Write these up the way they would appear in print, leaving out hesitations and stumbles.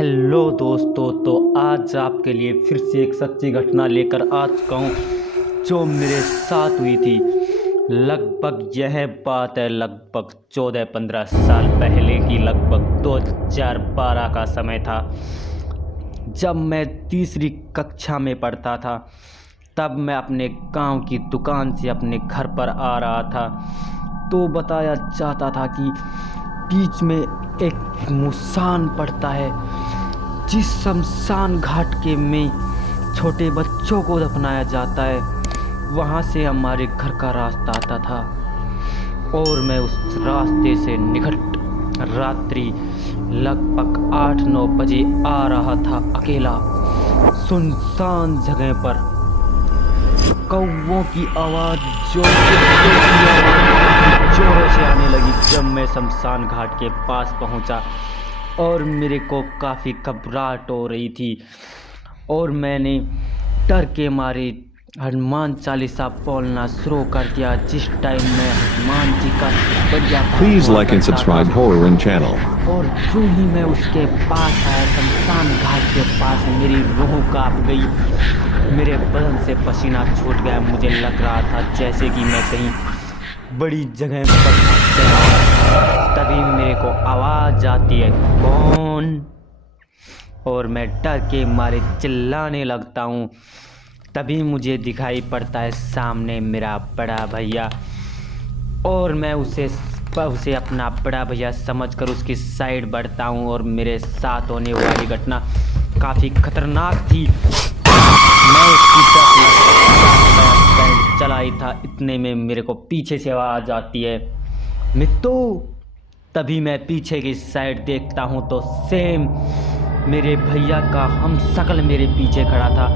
Hello दोस्तों, तो आज आपके लिए फिर से एक सच्ची घटना लेकर आ चुका हूँ जो मेरे साथ हुई थी। लगभग यह बात है लगभग 14-15 साल पहले की, लगभग 2012 का समय था जब मैं तीसरी कक्षा में पढ़ता था। तब मैं अपने गांव की दुकान से अपने घर पर आ रहा था, तो बताया जाता था कि बीच में एक मुसान पड़ता है, जिस शमशान घाट के में छोटे बच्चों को दफनाया जाता है। वहाँ से हमारे घर का रास्ता आता था और मैं उस रास्ते से निकट रात्रि लगभग 8-9 बजे आ रहा था अकेला। सुनसान जगह पर कौवों की आवाज़ जोरों से आने लगी जब मैं शमशान घाट के पास पहुंचा, और मेरे को काफ़ी घबराहट हो रही थी और मैंने डर के मारे हनुमान चालीसा बोलना शुरू कर दिया। जिस टाइम मैं हनुमान जी का Please like and subscribe Horror in channel. और जो ही मैं उसके पास आया, शमशान घाट के पास, मेरी रूह कांप गई, मेरे बदन से पसीना छूट गया। मुझे लग रहा था जैसे कि मैं कहीं बड़ी जगह पर फंस गया। तभी मेरे को आवाज़ आती है, कौन? और मैं डर के मारे चिल्लाने लगता हूँ। तभी मुझे दिखाई पड़ता है सामने मेरा बड़ा भैया, और मैं उसे अपना बड़ा भैया समझकर उसकी साइड बढ़ता हूँ। और मेरे साथ होने वाली घटना काफ़ी खतरनाक थी। मैं उसकी तरफ चला ही था, इतने में मेरे को पीछे से आवाज़ आती है, मित्तू। तभी मैं पीछे की साइड देखता हूँ तो सेम मेरे भैया का हम शकल मेरे पीछे खड़ा था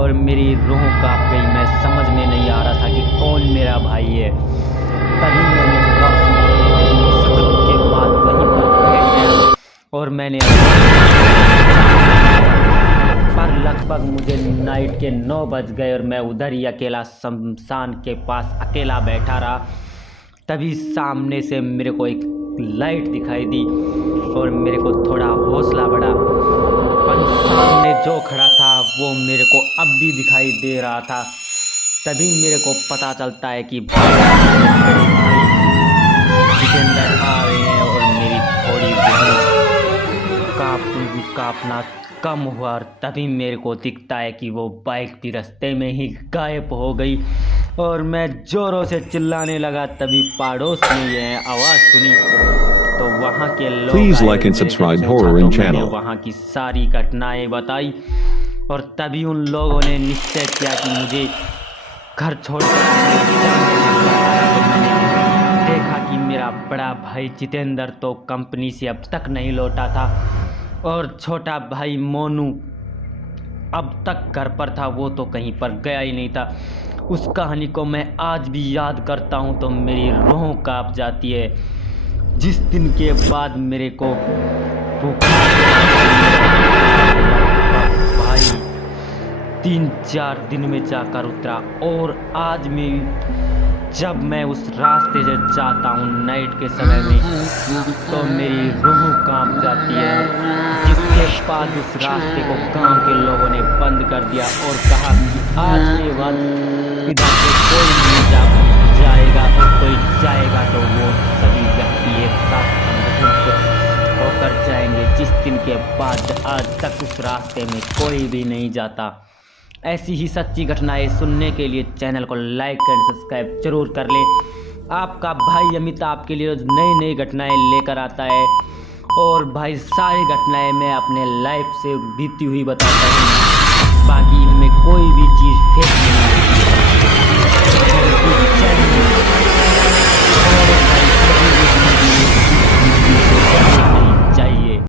और मेरी रूह कांप गई। मैं समझ में नहीं आ रहा था कि कौन मेरा भाई है। तभी मैंने के बाद वहीं पर बैठ गया और मैंने पर लगभग मुझे नाइट के 9 बज गए और मैं उधर ही अकेला शमशान के पास अकेला बैठा रहा। तभी सामने से मेरे को एक लाइट दिखाई दी और मेरे को थोड़ा हौसला बढ़ा। पर सामने जो खड़ा था वो मेरे को अब भी दिखाई दे रहा था। तभी मेरे को पता चलता है कि भाई जितेंद्र आ रहे हैं और मेरी थोड़ी कांपना कम हुआ। और तभी मेरे को दिखता है कि वो बाइक भी रास्ते में ही गायब हो गई और मैं जोरों से चिल्लाने लगा। तभी पड़ोस में यह आवाज़ सुनी तो वहाँ के लोग Please like and subscribe Horror in channel. वहाँ की सारी घटनाएं बताई और तभी उन लोगों ने निश्चय किया कि मुझे घर छोड़कर देखा कि मेरा बड़ा भाई जितेंद्र तो कंपनी से अब तक नहीं लौटा था और छोटा भाई मोनू अब तक घर पर था, वो तो कहीं पर गया ही नहीं था। उस कहानी को मैं आज भी याद करता हूँ तो मेरी रूह कांप जाती है। जिस दिन के बाद मेरे को भाई 3-4 दिन में जाकर उतरा। और आज में जब मैं उस रास्ते से जाता हूँ नाइट के समय में तो मेरी रूह कांप जाती है। जिसके बाद उस रास्ते को गांव के लोगों ने बंद कर दिया और कहा कि आज के बाद इधर से कोई नहीं जाएगा और कोई जाएगा तो वो सभी व्यक्ति एक साथ संगठन होकर जाएंगे। जिस दिन के बाद आज तक उस रास्ते में कोई भी नहीं जाता। ऐसी ही सच्ची घटनाएं सुनने के लिए चैनल को लाइक एंड सब्सक्राइब जरूर कर लें। आपका भाई अमित आपके लिए नई घटनाएं लेकर आता है और भाई सारी घटनाएं मैं अपने लाइफ से बीती हुई बताता हूँ। बाकी इनमें कोई भी चीज़ फेक नहीं है।